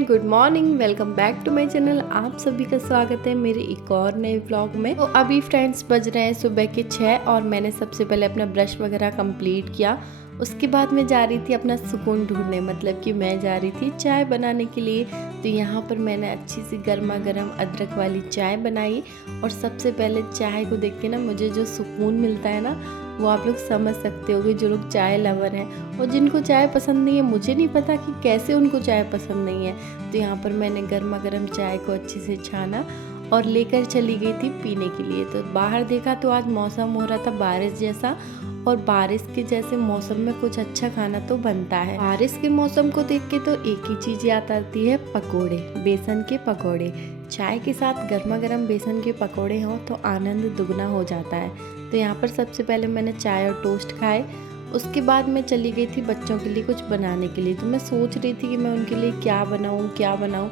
Friend, good morning. Welcome back to my channel. आप सभी का स्वागत है मेरे एक और नए व्लॉग में। तो अभी फ्रेंड्स बज रहे हैं सुबह के 6 और मैंने सबसे पहले अपना ब्रश वगैरह कंप्लीट किया। उसके बाद मैं जा रही थी अपना सुकून ढूंढने, मतलब कि मैं जा रही थी चाय बनाने के लिए। तो यहाँ पर मैंने अच्छी सी गर्मा गर्म अदरक वाली चाय बनाई और सबसे पहले चाय को देख के ना मुझे जो सुकून मिलता है ना, वो आप लोग समझ सकते होगे जो लोग चाय लवर हैं। और जिनको चाय पसंद नहीं है, मुझे नहीं पता कि कैसे उनको चाय पसंद नहीं है। तो यहाँ पर मैंने गर्मा गर्म चाय को अच्छे से छाना और लेकर चली गई थी पीने के लिए। तो बाहर देखा तो आज मौसम हो रहा था बारिश जैसा, और बारिश के जैसे मौसम में कुछ अच्छा खाना तो बनता है। बारिश के मौसम को देख के तो एक ही चीज़ याद आती है, पकोड़े, बेसन के पकोड़े। चाय के साथ गर्मा गर्म बेसन के पकोड़े हों तो आनंद दुगना हो जाता है। तो यहाँ पर सबसे पहले मैंने चाय और टोस्ट खाए। उसके बाद मैं चली गई थी बच्चों के लिए कुछ बनाने के लिए। तो मैं सोच रही थी कि मैं उनके लिए क्या बनाऊँ।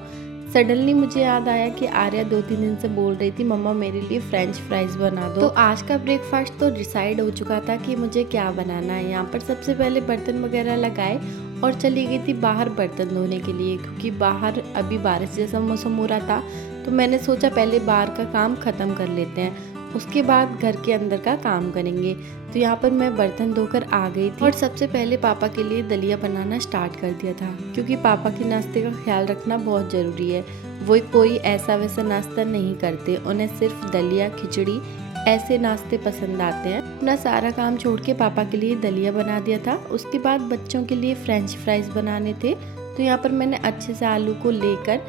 सडनली मुझे याद आया कि आर्या 2-3 दिन से बोल रही थी मम्मा मेरे लिए फ्रेंच फ्राइज बना दो। तो आज का ब्रेकफास्ट तो डिसाइड हो चुका था कि मुझे क्या बनाना है। यहाँ पर सबसे पहले बर्तन वगैरह लगाए और चली गई थी बाहर बर्तन धोने के लिए, क्योंकि बाहर अभी बारिश जैसा मौसम हो रहा था। तो मैंने सोचा पहले बाहर का काम ख़त्म कर लेते हैं, उसके बाद घर के अंदर का काम करेंगे। तो यहाँ पर मैं बर्तन धोकर आ गई थी और सबसे पहले पापा के लिए दलिया बनाना स्टार्ट कर दिया था, क्योंकि पापा के नाश्ते का ख्याल रखना बहुत ज़रूरी है। वो कोई ऐसा वैसा नाश्ता नहीं करते, उन्हें सिर्फ दलिया खिचड़ी ऐसे नाश्ते पसंद आते हैं। अपना सारा काम छोड़ के पापा के लिए दलिया बना दिया था। उसके बाद बच्चों के लिए फ्रेंच फ्राइज बनाने थे। तो यहाँ पर मैंने अच्छे से आलू को लेकर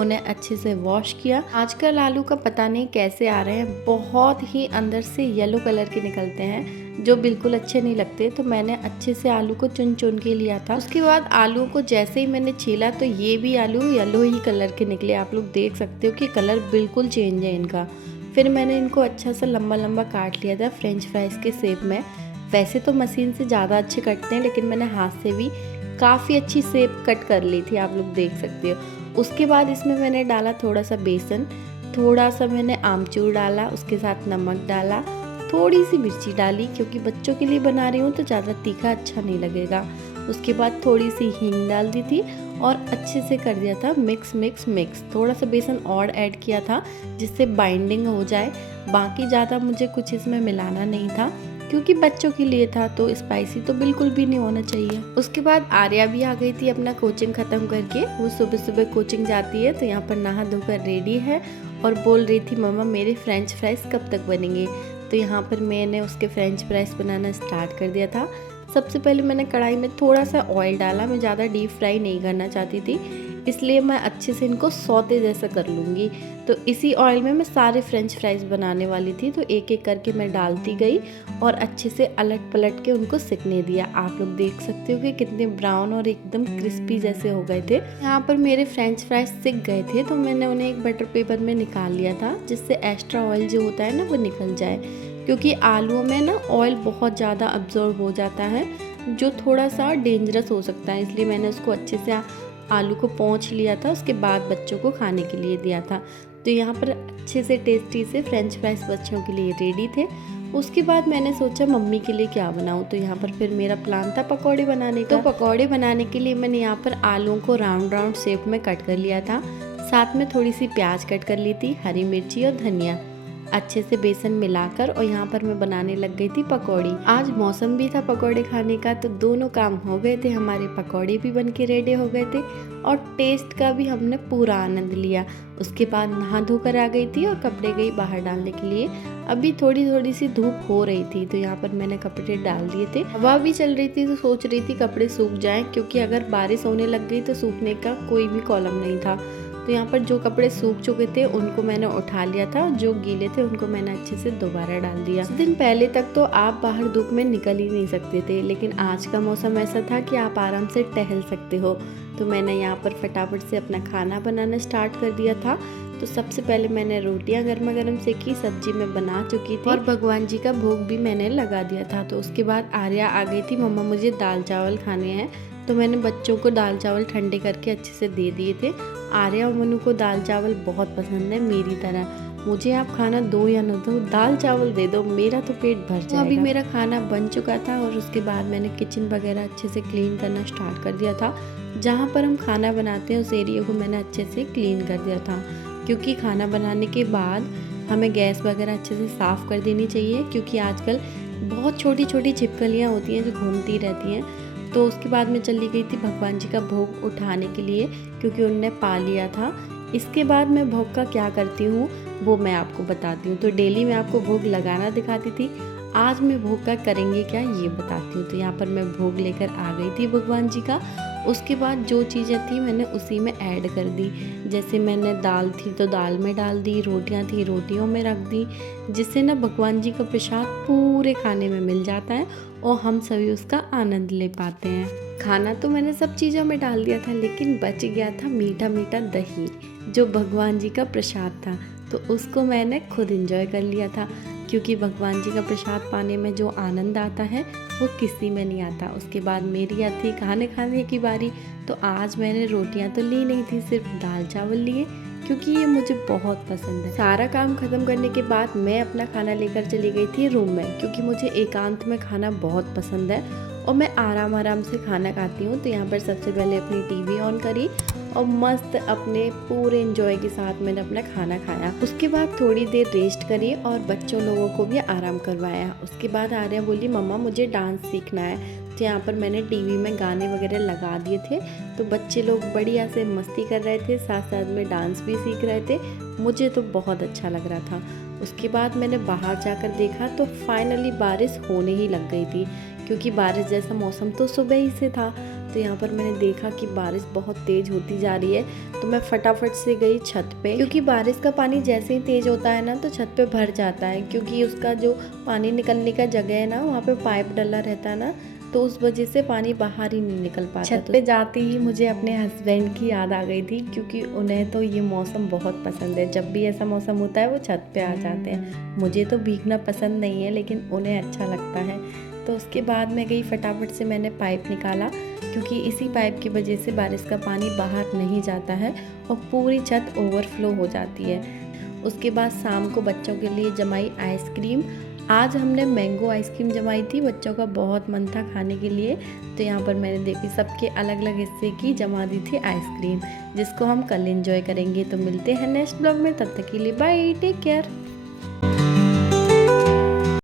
उन्हें अच्छे से वॉश किया। आजकल आलू का पता नहीं कैसे आ रहे हैं, बहुत ही अंदर से येलो कलर के निकलते हैं जो बिल्कुल अच्छे नहीं लगते। तो मैंने अच्छे से आलू को चुन चुन के लिया था। उसके बाद आलू को जैसे ही मैंने छीला तो ये भी आलू येलो ही कलर के निकले। आप लोग देख सकते हो कि कलर बिल्कुल चेंज है इनका। फिर मैंने इनको अच्छा सा लंबा लंबा काट लिया था फ्रेंच फ्राइज के शेप में। वैसे तो मशीन से ज़्यादा अच्छे कटते हैं, लेकिन मैंने हाथ से भी काफ़ी अच्छी शेप कट कर ली थी, आप लोग देख सकते हो। उसके बाद इसमें मैंने डाला थोड़ा सा बेसन, थोड़ा सा मैंने आमचूर डाला, उसके साथ नमक डाला, थोड़ी सी मिर्ची डाली, क्योंकि बच्चों के लिए बना रही हूँ तो ज़्यादा तीखा अच्छा नहीं लगेगा। उसके बाद थोड़ी सी हींग डाल दी थी और अच्छे से कर दिया था मिक्स। थोड़ा सा बेसन और ऐड किया था जिससे बाइंडिंग हो जाए। बाकी ज़्यादा मुझे कुछ इसमें मिलाना नहीं था, क्योंकि बच्चों के लिए था तो स्पाइसी तो बिल्कुल भी नहीं होना चाहिए। उसके बाद आर्या भी आ गई थी अपना कोचिंग ख़त्म करके। वो सुबह सुबह कोचिंग जाती है। तो यहाँ पर नहा धोकर रेडी है और बोल रही थी मम्मा मेरे फ्रेंच फ्राइज कब तक बनेंगे। तो यहाँ पर मैंने उसके फ्रेंच फ्राइज बनाना स्टार्ट कर दिया था। सबसे पहले मैंने कढ़ाई में थोड़ा सा ऑयल डाला। मैं ज़्यादा डीप फ्राई नहीं करना चाहती थी, इसलिए मैं अच्छे से इनको सौते जैसा कर लूँगी। तो इसी ऑयल में मैं सारे फ्रेंच फ्राइज बनाने वाली थी। तो एक एक करके मैं डालती गई और अच्छे से अलट पलट के उनको सिकने दिया। आप लोग देख सकते हो कि कितने ब्राउन और एकदम क्रिस्पी जैसे हो गए थे। यहाँ पर मेरे फ्रेंच फ्राइज सिक गए थे, तो मैंने उन्हें एक बटर पेपर में निकाल लिया था, जिससे एक्स्ट्रा ऑयल जो होता है ना वो निकल जाए, क्योंकि आलूओं में ना ऑयल बहुत ज़्यादा अब्जॉर्ब हो जाता है, जो थोड़ा सा डेंजरस हो सकता है। इसलिए मैंने उसको अच्छे से आलू को पोंछ लिया था। उसके बाद बच्चों को खाने के लिए दिया था। तो यहाँ पर अच्छे से टेस्टी से फ्रेंच फ्राइज बच्चों के लिए रेडी थे। उसके बाद मैंने सोचा मम्मी के लिए क्या बनाऊँ। तो यहाँ पर फिर मेरा प्लान था पकौड़े बनाने का। तो पकौड़े बनाने के लिए मैंने यहाँ पर आलूओं को राउंड शेप में कट कर लिया था। साथ में थोड़ी सी प्याज कट कर ली थी, हरी मिर्ची और धनिया, अच्छे से बेसन मिलाकर। और यहाँ पर मैं बनाने लग गई थी पकौड़ी। आज मौसम भी था पकौड़े खाने का, तो दोनों काम हो गए थे। हमारे पकौड़े भी बन के रेडी हो गए थे और टेस्ट का भी हमने पूरा आनंद लिया। उसके बाद नहा धोकर आ गई थी और कपड़े गई बाहर डालने के लिए। अभी थोड़ी सी धूप हो रही थी, तो यहाँ पर मैंने कपड़े डाल दिए थे। हवा भी चल रही थी, तो सोच रही थी कपड़े सूख जाएं, क्योंकि अगर बारिश होने लग गई तो सूखने का कोई भी कॉलम नहीं था। तो यहाँ पर जो कपड़े सूख चुके थे उनको मैंने उठा लिया था, जो गीले थे उनको मैंने अच्छे से दोबारा डाल दिया। कुछ दिन पहले तक तो आप बाहर धूप में निकल ही नहीं सकते थे, लेकिन आज का मौसम ऐसा था कि आप आराम से टहल सकते हो। तो मैंने यहाँ पर फटाफट से अपना खाना बनाना स्टार्ट कर दिया था। तो सबसे पहले मैंने रोटियां गर्मा गर्म सेकी, सब्जी मैं बना चुकी थी और भगवान जी का भोग भी मैंने लगा दिया था। तो उसके बाद आर्या आ गई थी, मम्मा मुझे दाल चावल खाने हैं। तो मैंने बच्चों को दाल चावल ठंडे करके अच्छे से दे दिए थे। आर्या और मनु को दाल चावल बहुत पसंद है मेरी तरह। मुझे आप खाना दो या न दो, दाल चावल दे दो, मेरा तो पेट भर जाएगा। अभी मेरा खाना बन चुका था और उसके बाद मैंने किचन वगैरह अच्छे से क्लीन करना स्टार्ट कर दिया था। जहाँ पर हम खाना बनाते हैं उस एरिया को मैंने अच्छे से क्लीन कर दिया था, क्योंकि खाना बनाने के बाद हमें गैस वगैरह अच्छे से साफ़ कर देनी चाहिए, क्योंकि आजकल बहुत छोटी छोटी छिपकलियाँ होती हैं जो घूमती रहती हैं। तो उसके बाद मैं चली गई थी भगवान जी का भोग उठाने के लिए, क्योंकि उनने पा लिया था। इसके बाद मैं भोग का क्या करती हूँ वो मैं आपको बताती हूँ। तो डेली मैं आपको भोग लगाना दिखाती थी, आज मैं भोग का करेंगे क्या ये बताती हूँ। तो यहाँ पर मैं भोग लेकर आ गई थी भगवान जी का। उसके बाद जो चीज़ें थी मैंने उसी में ऐड कर दी। जैसे मैंने दाल थी तो दाल में डाल दी, रोटियां थी रोटियों में रख दी, जिससे ना भगवान जी का प्रसाद पूरे खाने में मिल जाता है और हम सभी उसका आनंद ले पाते हैं। खाना तो मैंने सब चीज़ों में डाल दिया था, लेकिन बच गया था मीठा मीठा दही, जो भगवान जी का प्रसाद था। तो उसको मैंने खुद एंजॉय कर लिया था, क्योंकि भगवान जी का प्रसाद पाने में जो आनंद आता है वो किसी में नहीं आता। उसके बाद मेरी आती खाने की बारी। तो आज मैंने रोटियां तो ली नहीं थी, सिर्फ दाल चावल लिए, क्योंकि ये मुझे बहुत पसंद है। सारा काम खत्म करने के बाद मैं अपना खाना लेकर चली गई थी रूम में, क्योंकि मुझे एकांत में खाना बहुत पसंद है और मैं आराम आराम से खाना खाती हूँ। तो यहाँ पर सबसे पहले अपनी टीवी ऑन करी और मस्त अपने पूरे एंजॉय के साथ मैंने अपना खाना खाया। उसके बाद थोड़ी देर रेस्ट करी और बच्चों लोगों को भी आराम करवाया। उसके बाद आर्या बोली मम्मा मुझे डांस सीखना है। तो यहाँ पर मैंने टीवी में गाने वगैरह लगा दिए थे, तो बच्चे लोग बढ़िया से मस्ती कर रहे थे, साथ साथ में डांस भी सीख रहे थे। मुझे तो बहुत अच्छा लग रहा था। उसके बाद मैंने बाहर जाकर देखा तो फाइनली बारिश होने ही लग गई थी, क्योंकि बारिश जैसा मौसम तो सुबह ही से था। तो यहाँ पर मैंने देखा कि बारिश बहुत तेज़ होती जा रही है, तो मैं फटाफट से गई छत पे, क्योंकि बारिश का पानी जैसे ही तेज़ होता है ना तो छत पे भर जाता है, क्योंकि उसका जो पानी निकलने का जगह है ना वहाँ पे पाइप डला रहता है ना, तो उस वजह से पानी बाहर ही नहीं निकल पाता। छत पे जाते ही मुझे अपने हस्बैंड की याद आ गई थी, क्योंकि उन्हें तो ये मौसम बहुत पसंद है। जब भी ऐसा मौसम होता है वो छत पे आ जाते हैं। मुझे तो भीगना पसंद नहीं है, लेकिन उन्हें अच्छा लगता है। तो उसके बाद मैं गई, फटाफट से मैंने पाइप निकाला, क्योंकि इसी पाइप की वजह से बारिश का पानी बाहर नहीं जाता है और पूरी छत ओवरफ्लो हो जाती है। उसके बाद शाम को बच्चों के लिए जमाई आइसक्रीम। आज हमने मैंगो आइसक्रीम जमाई थी, बच्चों का बहुत मन था खाने के लिए। तो यहाँ पर मैंने देखी सबके अलग अलग हिस्से की जमा दी थी आइसक्रीम, जिसको हम कल एंजॉय करेंगे। तो मिलते हैं नेक्स्ट ब्लॉग में, तब तक के लिए बाय, टेक केयर।